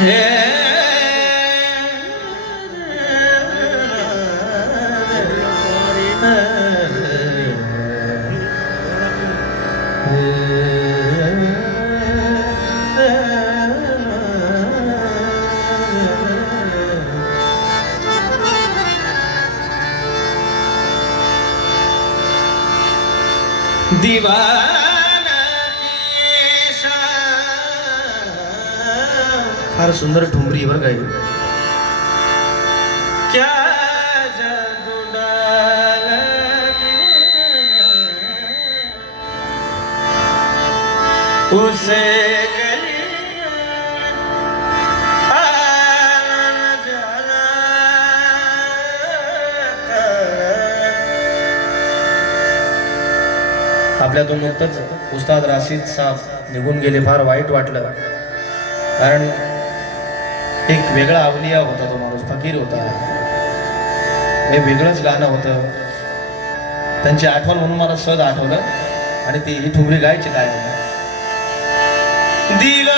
Yeah. सुंदर ठुमरी बरं क्या उसे. आपल्यातून नुकतंच उस्ताद राशीद साहेब निघून गेले फार वाईट वाटलं. कारण एक वेगळा अवलिया होता तो माणूस फकीर होता. हे वेगळंच गाणं होतं. त्यांची आठवण म्हणून मला सहज आठवलं. आणि ती ही ठुमरी गायची काय दिला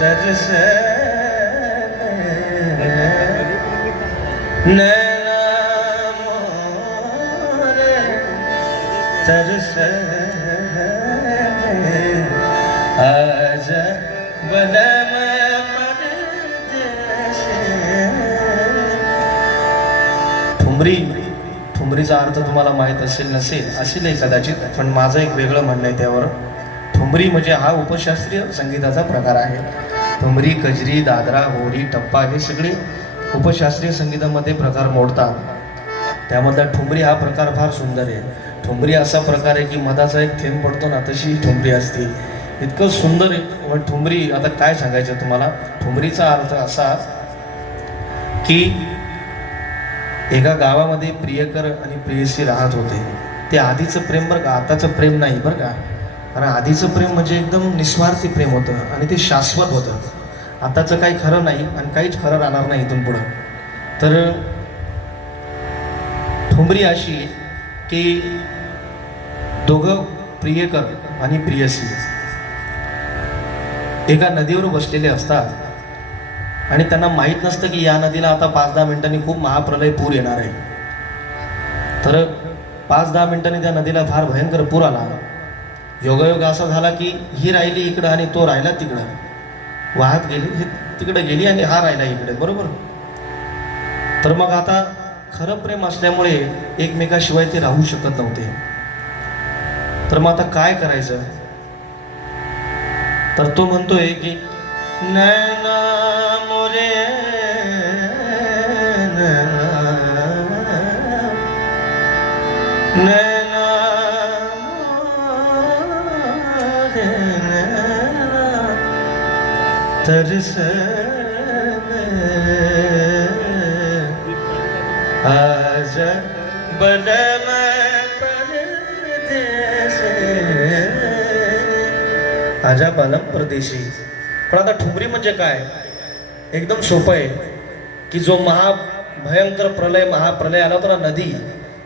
तरस मोरे तरस आज बदम ठुमरी ठुमरीचा अर्थ तुम्हाला माहीत असेल नसेल असेलही कदाचित पण माझं एक वेगळं म्हणणं आहे त्यावर. ठुमरी म्हणजे हा उपशास्त्रीय संगीताचा प्रकार आहे. ठुमरी कजरी दादरा होरी टप्पा हे सगळे उपशास्त्रीय संगीतामध्ये प्रकार मोडतात. त्यामधला ठुमरी हा प्रकार फार सुंदर आहे. ठुमरी असा प्रकार आहे की मधाचा एक थेंब पडतो ना तशी ठुमरी असते. इतकं सुंदर आहे. व ठुमरी आता काय सांगायचं तुम्हाला? ठुमरीचा अर्थ असा की एका गावामध्ये प्रियकर आणि प्रेयसी राहत होते. ते आधीचं प्रेम बरं का? आताचं प्रेम नाही बरं का? कारण आधीचं प्रेम म्हणजे एकदम निस्वार्थी प्रेम होतं आणि ते शाश्वत होतं. आताचं काही खरं नाही आणि काहीच खरं राहणार नाही इथून पुढं. तर ठुमरी अशी की दोघं प्रियकर आणि प्रियसी. एका नदीवर बसलेले असतात आणि त्यांना माहीत नसतं की या नदीला आता पाच दहा मिनिटांनी खूप महाप्रलय पूर येणार आहे. तर पाच दहा मिनिटांनी त्या नदीला फार भयंकर पूर आला. योगायोग असा झाला की ही राहिली इकडं आणि तो राहिला तिकडं. वाहत गेली ही तिकडं गेली आणि हा राहिला इकडे बरोबर? तर मग आता खरं प्रेम असल्यामुळे एकमेकाशिवाय ते राहू शकत नव्हते. तर मग आता काय करायचं? तर तो म्हणतोय की नैना मोरे नैना तरस आज बदम आजा बालम परदेशी। पण आता ठुमरी म्हणजे काय? एकदम सोपं आहे की जो महा भयंकर प्रलय महाप्रलय आला होता ना नदी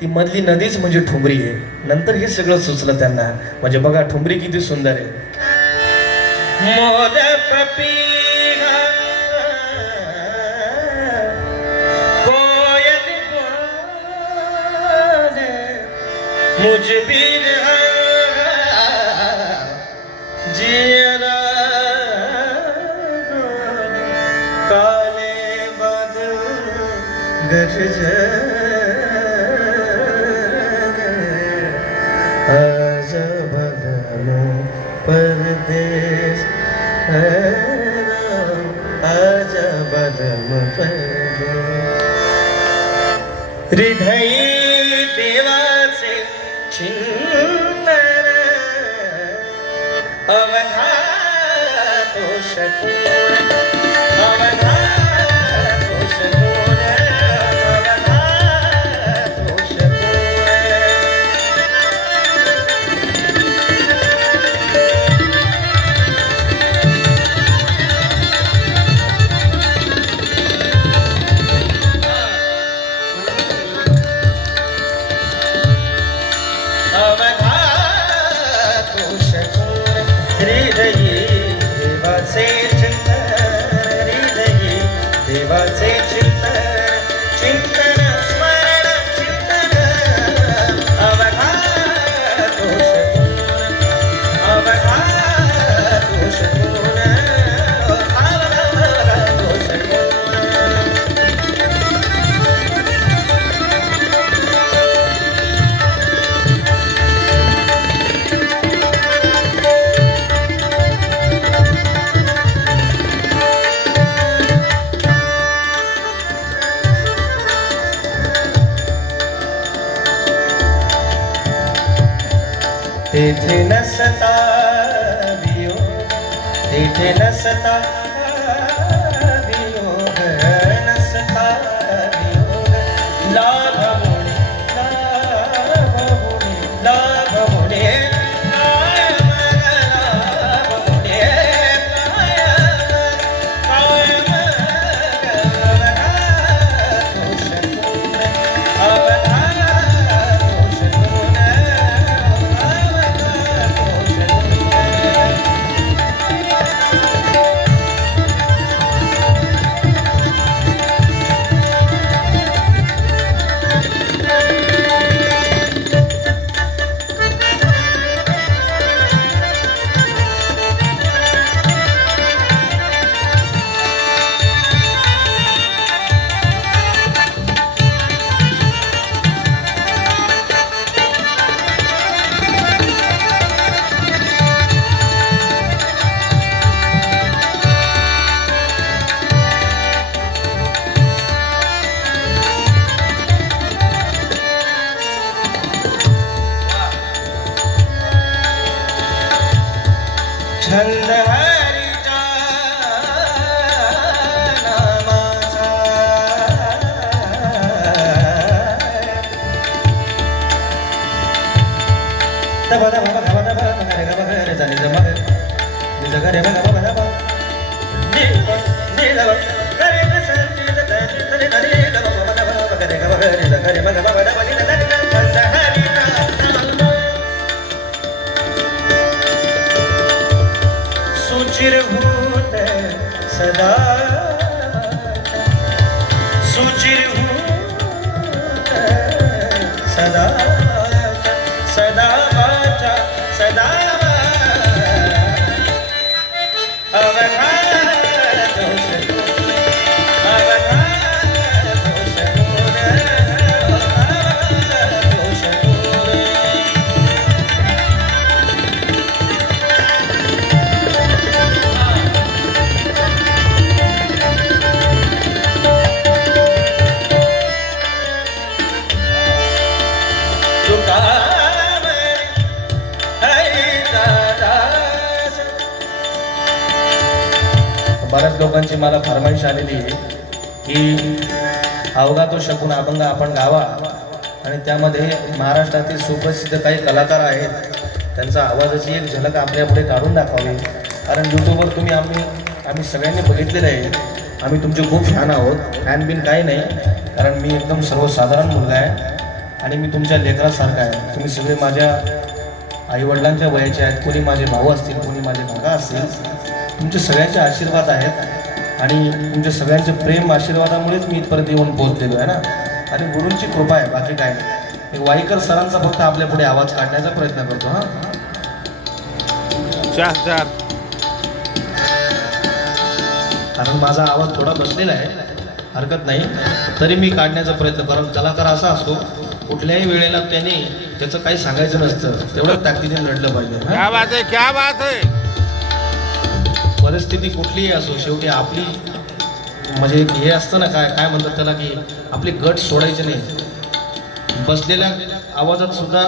ती मधली नदीच म्हणजे ठुमरी आहे. नंतर हे सगळं सुचलं त्यांना. म्हणजे बघा ठुमरी किती सुंदर आहे. मोर पपीहा, कोयल बोले, मुझ बिन जियरा डोले, काले बादल गरज हृदय दोघांची लोकांची मला फरमाईश आलेली आहे की अवघा तो शकून अभंग आपण गावा. आणि त्यामध्ये महाराष्ट्रातील सुप्रसिद्ध काही कलाकार आहेत त्यांचा आवाजाची एक झलक आपल्यापुढे काढून दाखवावी. कारण यूट्यूबवर तुम्ही आम्ही आम्ही सगळ्यांनी बघितलेलं आहे. आम्ही तुमचे खूप फॅन आहोत. फॅन बिन काही नाही. कारण मी एकदम सर्वसाधारण मुलगा आहे. आणि मी तुमच्या लेकरासारखा आहे. तुम्ही सगळे माझ्या आईवडिलांच्या वयाचे आहेत. कोणी माझे भाऊ असतील कोणी माझे भागा असतील. तुमचे सगळ्यांचे आशीर्वाद आहेत आणि तुमच्या सगळ्यांचे प्रेम आशीर्वादामुळेच मी इथपर्यंत येऊन पोहोचलेलो आहे ना? आणि गुरूंची कृपा आहे बाकी काय नाही. वाईकर सरांचा फक्त आपल्या पुढे आवाज काढण्याचा प्रयत्न करतो हां. चार चार. कारण माझा आवाज थोडा बसलेला आहे. हरकत नाही. तरी मी काढण्याचा प्रयत्न कारण कलाकार असा असतो कुठल्याही वेळेला त्याने त्याचं काही सांगायचं नसतं. तेवढं ताकदीने लढलं पाहिजे? क्या बात है क्या बात है परिस्थिती कुठलीही असो शेवटी आपली म्हणजे हे असतं ना काय काय म्हणतात त्याला की आपले गट सोडायचे नाही. बसलेल्या आवाजात सुद्धा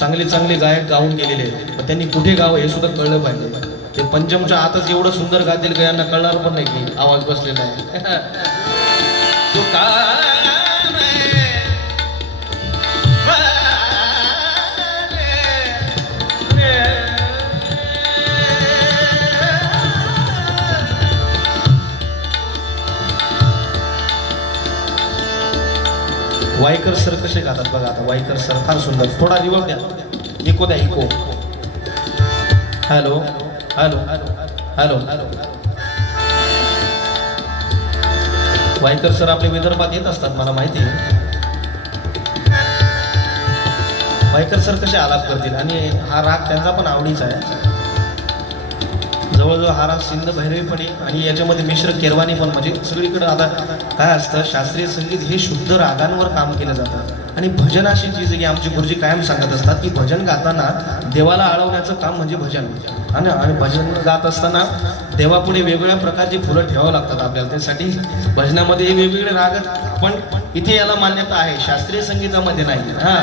चांगले चांगले गायक गाऊन गेलेले आहेत. पण त्यांनी कुठे गावं हे सुद्धा कळलं पाहिजे. ते पंचमच्या आताच एवढं सुंदर गातील का यांना कळणार पण नाही की आवाज बसलेला आहे. तो वायकर सर कसे गातात बघा आता वायकर सर फार सुंदर. थोडा रिवर्ब द्या. इको द्या echo. Hello hello hello. Waikar sir आपल्या विदर्भात येत असतात मला माहिती आहे. वायकर सर कसे आलाप करतील? आणि हा राग त्यांचा पण आवडीचा आहे. जवळजवळ हा राग सिंध भैरवीपणे आणि याच्यामध्ये मिश्र केरवानी पण म्हणजे सगळीकडे आता काय असतं शास्त्रीय संगीत हे शुद्ध रागांवर काम केलं जातं. आणि भजन अशी चीज आहे की आमचे गुरुजी कायम सांगत असतात की भजन गाताना देवाला आळवण्याचं काम म्हणजे भजन. आणि आणि भजन गात असताना देवापुढे वेगवेगळ्या प्रकारची फुलं ठेवावं लागतात आपल्याला. त्यासाठी भजनामध्ये हे वेगवेगळे राग पण इथे याला मान्यता आहे शास्त्रीय संगीतामध्ये नाही. हा.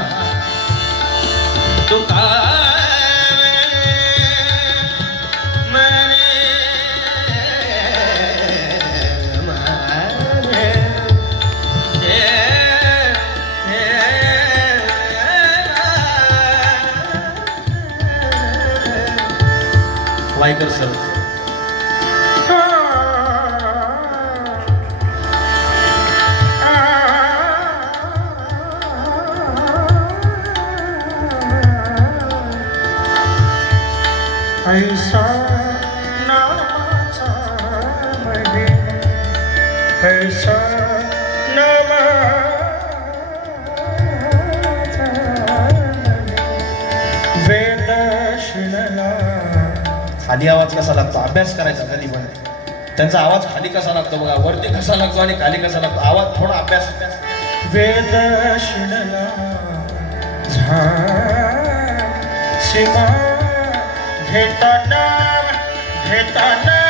तो त्यांचा अभ्यास करायचा कधी पण. त्यांचा आवाज खाली कसा लागतो बघा वरती कसा लागतो आणि खाली कसा लागतो? आवाज थोडा अभ्यास वेद शिणला झा घेताना घेताना.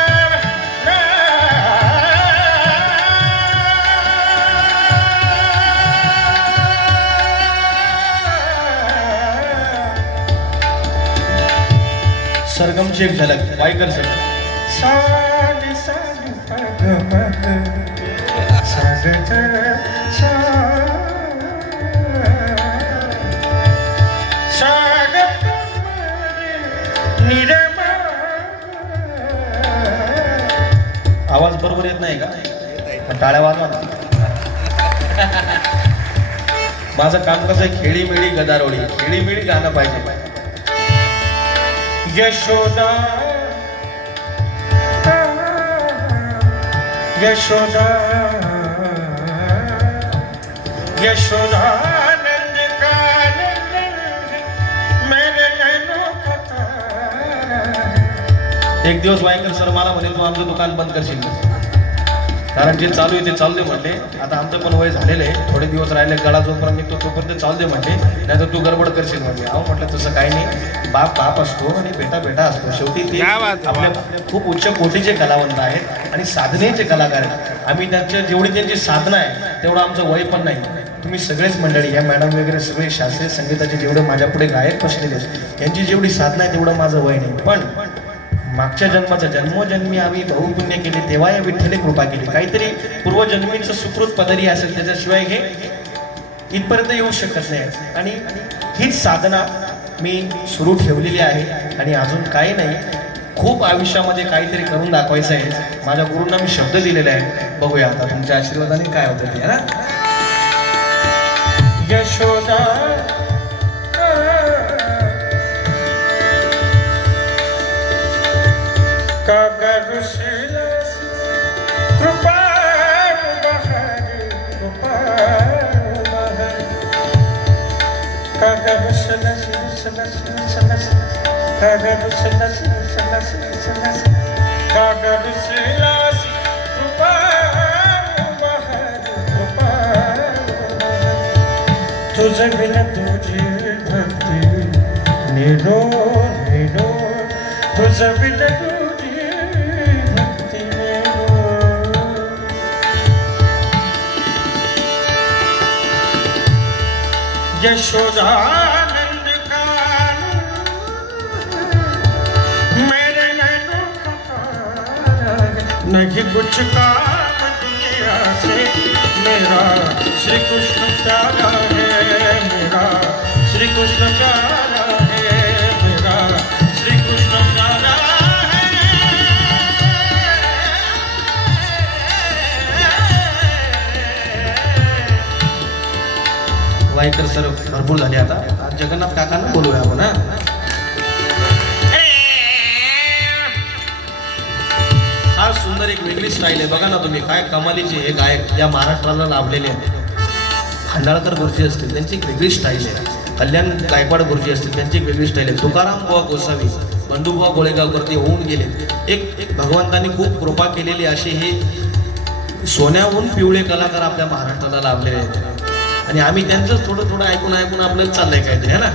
सरगमची एक झलक वायकर सर आवाज बरोबर येत नाही का? टाळ्या वाजवा. माझं काम कसं आहे? खेळी मिळी गदारोळी खेळी मिळी गाणं पाहिजे. यशोदा। यशोदा। यशोदा एक दिवस वायकर सर मला म्हणेल तू आमचं दुकान बंद करशील का?" कारण जे चालू आहे ते चालू दे म्हटले आता आमचं पण वय झालेलं आहे. थोडे दिवस राहिले गळा जोपर्यंत निघतो तोपर्यंत चालू दे म्हटले नाही तर तू गडबड करशील म्हणजे अहो म्हटलं तसं काही नाही. बाप बाप असतो आणि बेटा बेटा असतो. शेवटी ते आपल्या खूप उच्च कोटीचे कलावंत आहेत आणि साधनेचे कलाकार आहेत. आम्ही त्यांच्या जेवढी त्यांची साधना आहे तेवढं आमचं वय पण नाही. तुम्ही सगळेच मंडळी या मॅडम वगैरे सगळे शास्त्रीय संगीताचे जेवढे माझ्या पुढे गायक बसलेले आहेत यांची जेवढी साधना आहे तेवढं माझं वय नाही. पण मागच्या जन्माचा जन्मोजन्मी आम्ही बहुपुण्य केले तेव्हा या विठ्ठले कृपा केली. काहीतरी पूर्वजन्मींचं सुकृत पदरी असेल त्याच्याशिवाय हे इथपर्यंत येऊ शकत नाही. आणि हीच साधना मी सुरू ठेवलेली आहे. आणि अजून काही नाही. खूप आयुष्यामध्ये काहीतरी करून दाखवायचं आहे. माझ्या गुरूंना मी शब्द दिलेले आहे बघूया आता तुमच्या आशीर्वादाने काय होतं ते ना? तुझं बिन तुझी भक्ती निरो निरो तुझं बिन यशोदानंद कानू मेरे नैनों का तारा नहीं कुछ काम दुनिया से मेरा श्री कृष्ण प्यारा है मेरा श्री कृष्ण प्यारा वाईकर सर भरपूर झाले आता. आज जगन्नाथ काकांना बोलूया आपण हा. सुंदर एक वेगळी स्टाईल आहे. बघा ना तुम्ही काय कमालीचे हे गायक या महाराष्ट्राला लाभलेले आहेत. खंडाळकर गुरुजी असतील त्यांची एक वेगळी स्टाईल आहे. कल्याण गायकवाड गुरुजी असतील त्यांची एक वेगळी स्टाईल आहे. तुकाराम बुवा गोसावी बंधुबुवा गोळेगावकर ते होऊन गेले. एक एक भगवंतांनी खूप कृपा केलेली असे हे सोन्याहून पिवळे कलाकार आपल्या महाराष्ट्राला लाभलेले आहेत. आणि आम्ही त्यांचंच थोडं थोडं ऐकून ऐकून आपल्याला चाललंय काहीतरी है ना?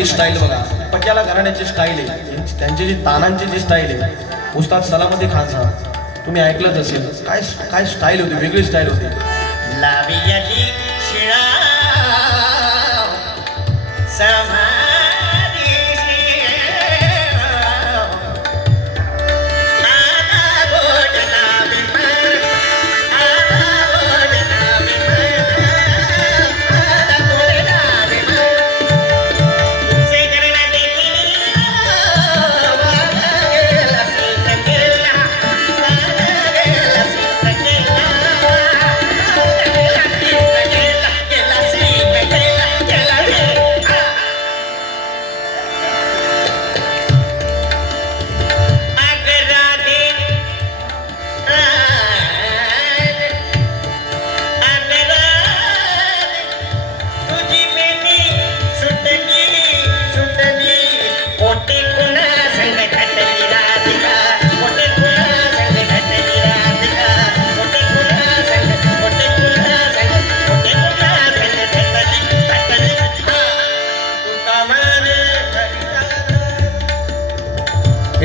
ही स्टाईल बघा. पटियाला घराण्याची स्टाईल आहे. त्यांची- जी तानांची जी स्टाईल आहे उस्ताद सलामती खान साहेब तुम्ही ऐकलंच असेल. काय काय स्टाईल होती? वेगळी स्टाईल होती. लावी शिळा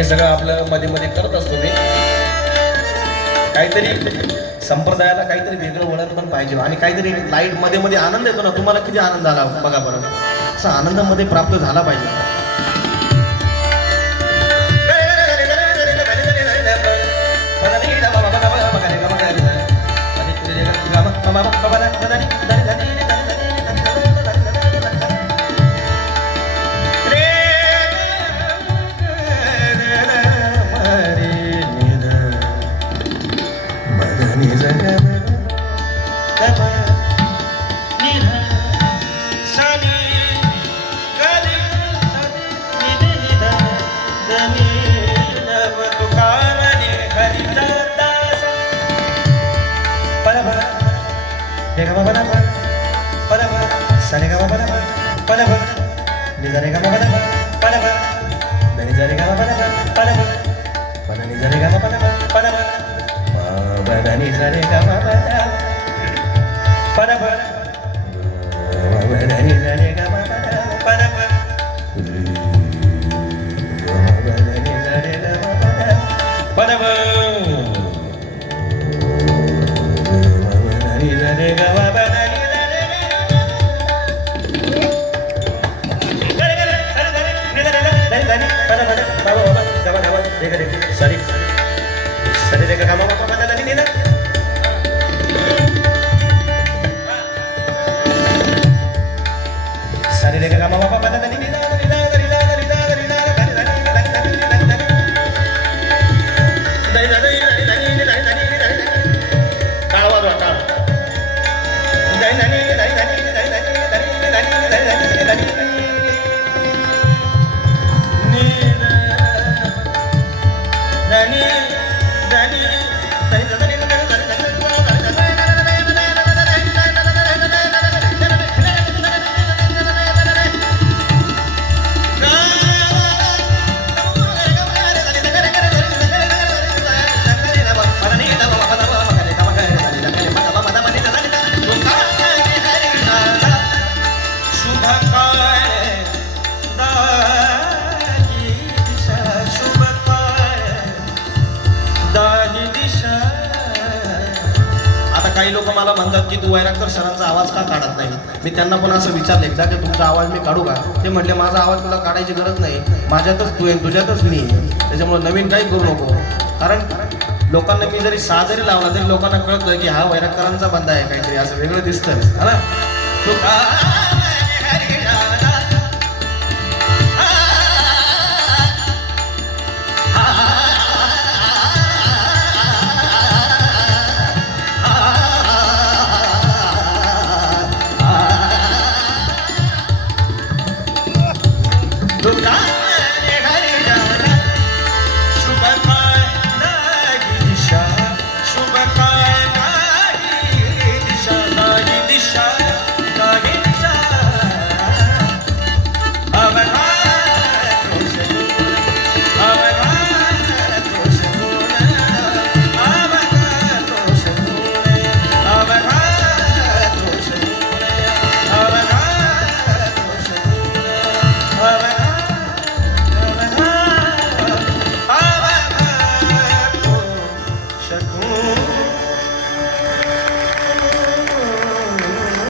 सगळं आपलं मध्ये मध्ये करत असतो मी. काहीतरी संप्रदायाला काहीतरी वेगळं वळण पण पाहिजे. आणि काहीतरी लाइटमध्ये मध्ये आनंद येतो ना तुम्हाला किती आनंद झाला बघा बरं. असा आनंदामध्ये प्राप्त झाला पाहिजे. काही लोक मला म्हणतात की तू वैरागकर सरांचा आवाज का काढत नाही? मी त्यांना पण असं विचारलं एकदा की तुमचा आवाज मी काढू का? ते म्हटले माझा आवाज तुला काढायची गरज नाही. माझ्यातच तू आहे तुझ्यातच मी आहे. त्याच्यामुळे नवीन काही करू नको. कारण लोकांना मी जरी साजरी लावला तरी लोकांना कळतं की हा वैरागकरांचा बंदा आहे काहीतरी असं वेगळं दिसतं हा ना? तू का Look